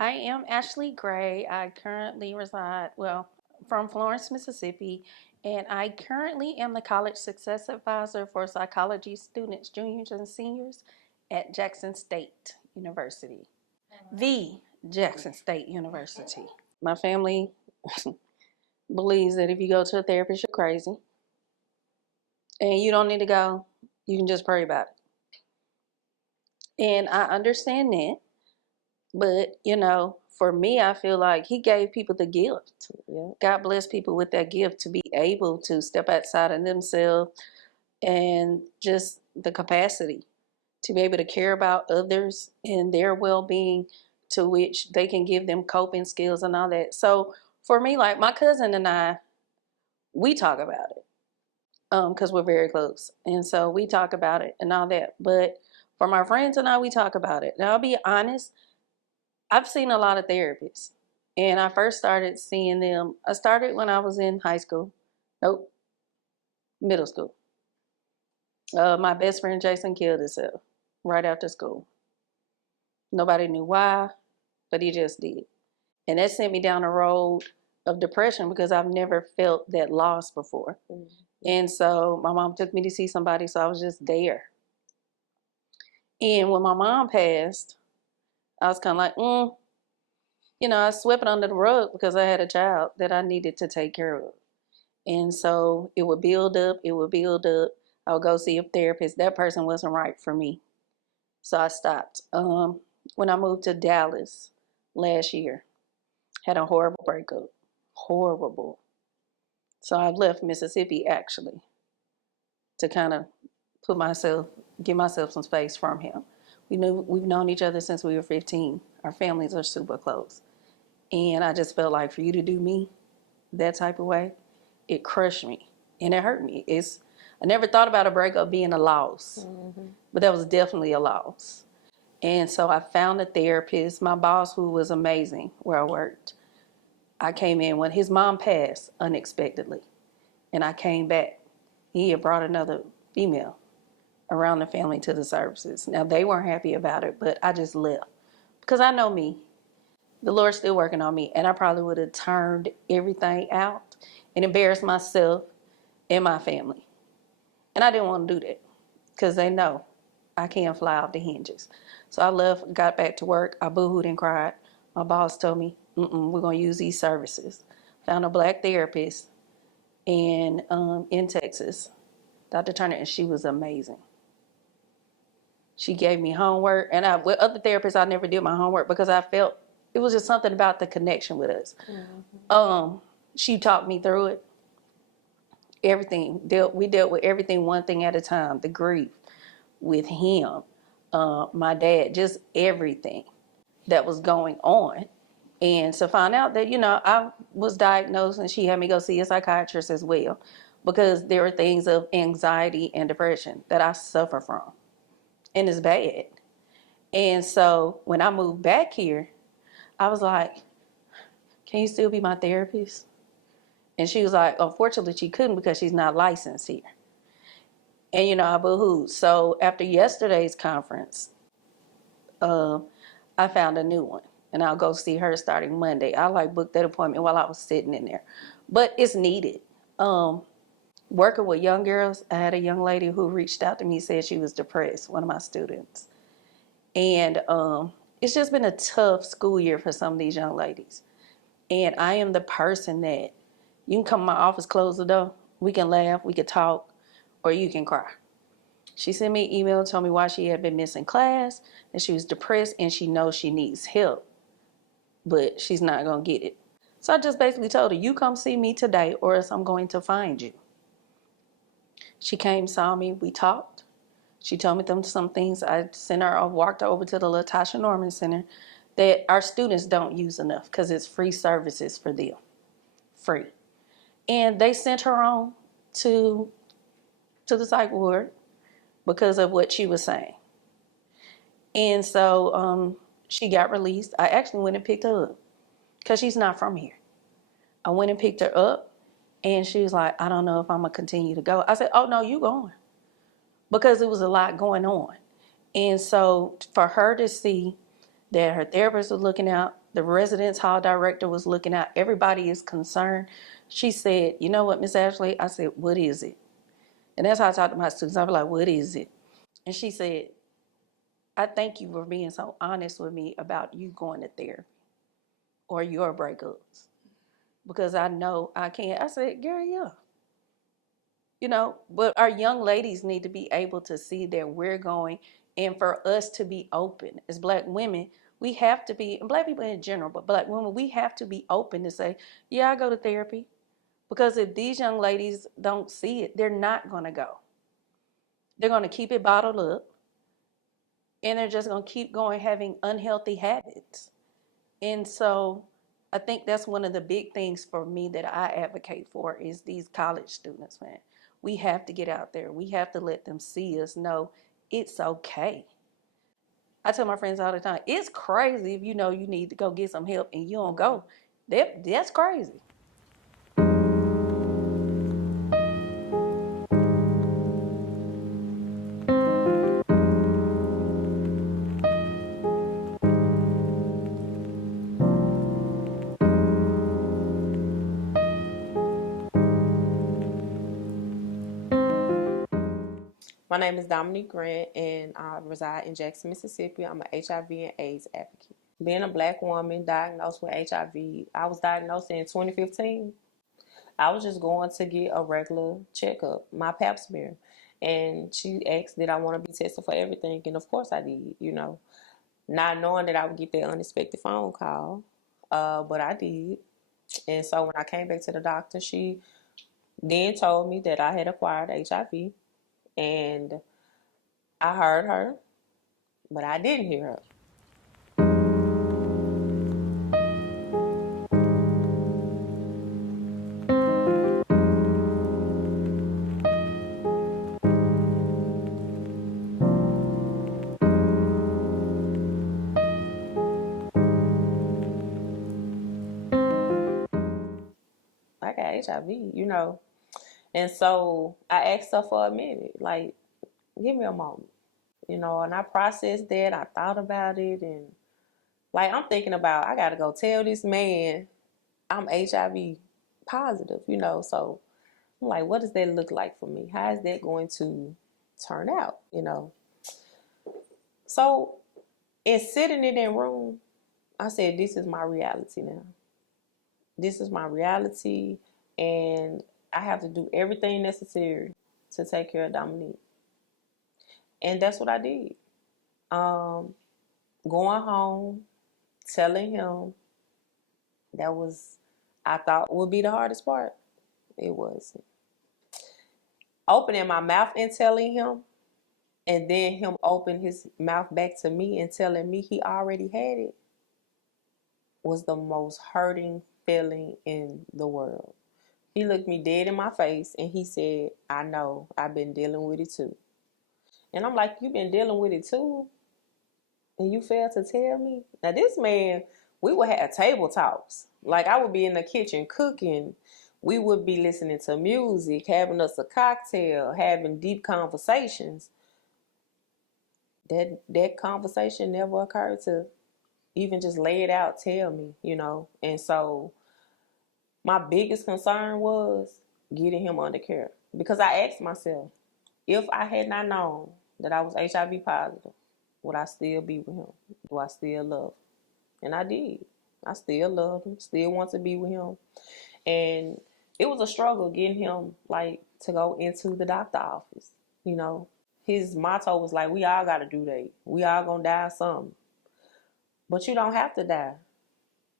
I am Ashley Gray. I currently reside, from Florence, Mississippi, and I currently am the College Success Advisor for psychology students, juniors, and seniors at Jackson State University. The Jackson State University. My family believes that if you go to a therapist, you're crazy, and you don't need to go. You can just pray about it. And I understand that. But, for me, I feel like he gave people the gift. Yeah. God bless people with that gift to be able to step outside of themselves and just the capacity to be able to care about others and their well-being, to which they can give them coping skills and all that. So for me, like my cousin and I, we talk about it because we're very close. And so we talk about it and all that. But for my friends and I, we talk about it. Now, I'll be honest, I've seen a lot of therapists, and I first started seeing them. I started when I was in high school. Nope, middle school. My best friend Jason killed himself right after school. Nobody knew why, but he just did. And that sent me down a road of depression because I've never felt that loss before. Mm-hmm. And so my mom took me to see somebody, so I was just there. And when my mom passed, I was kind of like, I swept it under the rug because I had a child that I needed to take care of. And so it would build up, it would build up. I would go see a therapist. That person wasn't right for me. So I stopped. When I moved to Dallas last year, had a horrible breakup. Horrible. So I left Mississippi actually to kind of give myself some space from him. We've known each other since we were 15. Our families are super close. And I just felt like for you to do me that type of way, it crushed me and it hurt me. I never thought about a breakup being a loss, but that was definitely a loss. And so I found a therapist, my boss, who was amazing where I worked. I came in when his mom passed unexpectedly, and I came back. He had brought another female around the family to the services. Now, they weren't happy about it, but I just left because I know me. The Lord's still working on me, and I probably would have turned everything out and embarrassed myself and my family. And I didn't want to do that because they know I can't fly off the hinges. So I left, got back to work. I boohooed and cried. My boss told me, we're going to use these services. Found a black therapist in Texas, Dr. Turner, and she was amazing. She gave me homework, and with other therapists, I never did my homework because I felt it was just something about the connection with us. Mm-hmm. She talked me through it. Everything. We dealt with everything one thing at a time. The grief with him, my dad, just everything that was going on. And to find out that, I was diagnosed and she had me go see a psychiatrist as well because there were things of anxiety and depression that I suffer from. And it's bad. And so when I moved back here, I was like, can you still be my therapist? And she was like, unfortunately, she couldn't because she's not licensed here. And, I boo-hooed. So after yesterday's conference, I found a new one. And I'll go see her starting Monday. I booked that appointment while I was sitting in there. But it's needed. Working with young girls, I had a young lady who reached out to me, said she was depressed, one of my students. And it's just been a tough school year for some of these young ladies. And I am the person that you can come to my office, close the door. We can laugh, we can talk, or you can cry. She sent me an email, told me why she had been missing class, and she was depressed, and she knows she needs help, but she's not going to get it. So I just basically told her, you come see me today, or else I'm going to find you. She came, saw me, we talked. She told me some things. I walked her over to the Latasha Norman Center that our students don't use enough because it's free services for them. Free. And they sent her on to the psych ward because of what she was saying. And so she got released. I actually went and picked her up because she's not from here. I went and picked her up, and she was like, I don't know if I'm going to continue to go. I said, oh, no, you going. Because it was a lot going on. And so for her to see that her therapist was looking out The residence hall director was looking out. Everybody is concerned. She said, you know what, Miss Ashlee? I said, what is it? And that's how I talk to my students. I be like, what is it? And she said, I thank you for being so honest with me about you going to therapy or your breakups. Because I know I can't. I said, Gary, yeah. But our young ladies need to be able to see that we're going, and for us to be open as Black women, we have to be, and Black people in general, but Black women, we have to be open to say, yeah, I go to therapy. Because if these young ladies don't see it, they're not going to go. They're going to keep it bottled up, and they're just going to keep going having unhealthy habits. And so I think that's one of the big things for me that I advocate for is these college students, man. We have to get out there. We have to let them see us know it's okay. I tell my friends all the time, it's crazy if you know you need to go get some help and you don't go. That's crazy. My name is Dominique Grant, and I reside in Jackson, Mississippi. I'm an HIV and AIDS advocate. Being a Black woman diagnosed with HIV, I was diagnosed in 2015. I was just going to get a regular checkup, my pap smear. And she asked, did I want to be tested for everything? And of course I did, not knowing that I would get that unexpected phone call. But I did. And so when I came back to the doctor, she then told me that I had acquired HIV. And I heard her, but I didn't hear her. I got HIV. And so I asked her for a minute, like, give me a moment, and I processed that. I thought about it, and like, I'm thinking about, I got to go tell this man I'm HIV positive. So I'm like, what does that look like for me? How is that going to turn out? So in sitting in that room, I said, this is my reality now. This is my reality, and I have to do everything necessary to take care of Dominique. And that's what I did. Um, Going home, telling him, that was, I thought, would be the hardest part. It was opening my mouth and telling him, and then him open his mouth back to me and telling me he already had it, was the most hurting feeling in the world. He looked me dead in my face and he said, I know, I've been dealing with it too. And I'm like, you've been dealing with it too? And you failed to tell me? Now this man, we would have table talks. Like, I would be in the kitchen cooking. We would be listening to music, having us a cocktail, having deep conversations. That conversation never occurred to even just lay it out, tell me. And so my biggest concern was getting him under care. Because I asked myself, if I had not known that I was HIV positive, would I still be with him? Do I still love him? And I did. I still love him, still want to be with him. And it was a struggle getting him, like, to go into the doctor office. His motto was like, we all got to do that. We all gonna die something. But you don't have to die.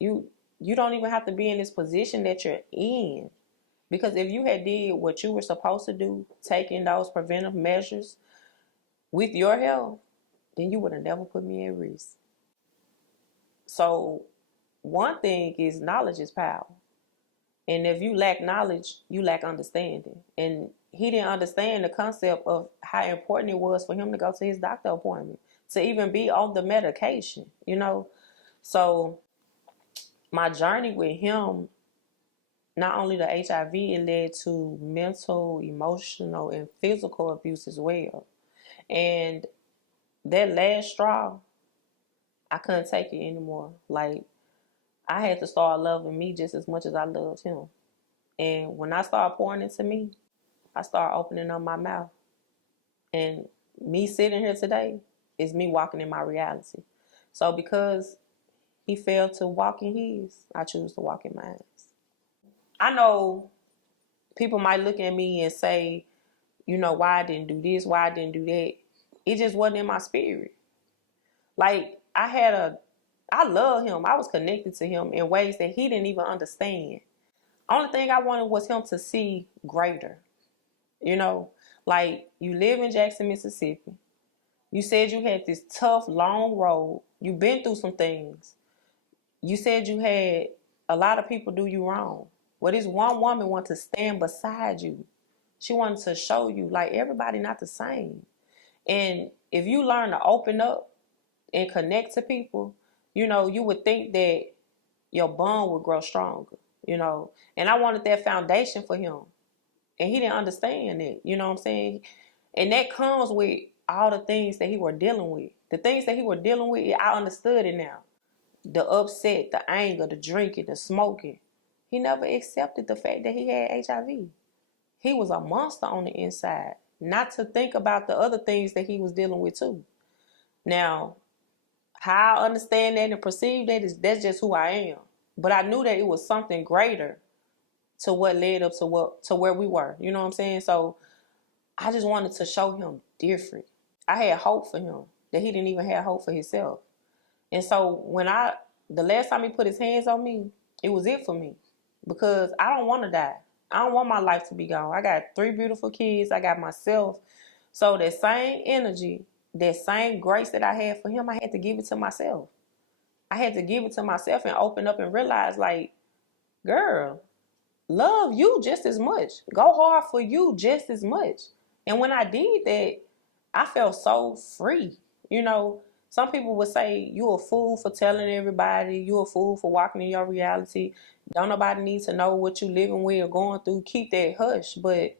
You don't even have to be in this position that you're in. Because if you had did what you were supposed to do, taking those preventive measures with your health, then you would have never put me at risk. So one thing is, knowledge is power. And if you lack knowledge, you lack understanding. And he didn't understand the concept of how important it was for him to go to his doctor appointment, to even be on the medication. So my journey with him, not only the HIV, it led to mental, emotional, and physical abuse as well. And that last straw, I couldn't take it anymore. Like, I had to start loving me just as much as I loved him. And when I started pouring into me, I started opening up my mouth. And me sitting here today is me walking in my reality. So because he failed to walk in his, I choose to walk in mine. I know people might look at me and say, you know, why I didn't do this, why I didn't do that. It just wasn't in my spirit. Like I love him. I was connected to him in ways that he didn't even understand. Only thing I wanted was him to see greater. You know, like you live in Jackson, Mississippi. You said you had this tough, long road. You've been through some things. You said you had a lot of people do you wrong. Well, this one woman wanted to stand beside you. She wanted to show you, like, everybody not the same. And if you learn to open up and connect to people, you know, you would think that your bond would grow stronger, you know. And I wanted that foundation for him. And he didn't understand it, you know what I'm saying? And that comes with all the things that he were dealing with. The things that he were dealing with, I understood it now. The upset, the anger, the drinking, the smoking. He never accepted the fact that he had HIV. He was a monster on the inside. Not to think about the other things that he was dealing with too. Now, how I understand that and perceive that is that's just who I am. But I knew that it was something greater to what led up to where we were. You know what I'm saying? So I just wanted to show him different. I had hope for him that he didn't even have hope for himself. And so the last time he put his hands on me, it was it for me because I don't want to die. I don't want my life to be gone. I got 3 beautiful kids. I got myself. So that same energy, that same grace that I had for him, I had to give it to myself. I had to give it to myself and open up and realize, like, girl, love you just as much. Go hard for you just as much. And when I did that, I felt so free. You know, some people would say you a fool for telling everybody. You a fool for walking in your reality. Don't nobody need to know what you living with or going through. Keep that hush. But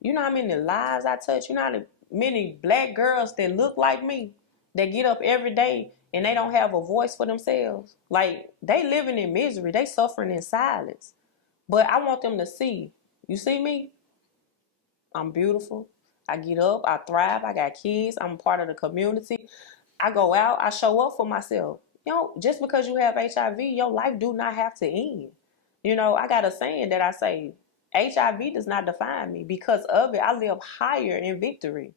you know how many lives I touch? You know how many black girls that look like me that get up every day and they don't have a voice for themselves? Like, they living in misery. They suffering in silence. But I want them to see, you see me? I'm beautiful. I get up, I thrive, I got kids, I'm a part of the community. I go out, I show up for myself. You know, just because you have HIV, your life do not have to end. You know, I got a saying that I say, HIV does not define me. Because of it, I live higher in victory.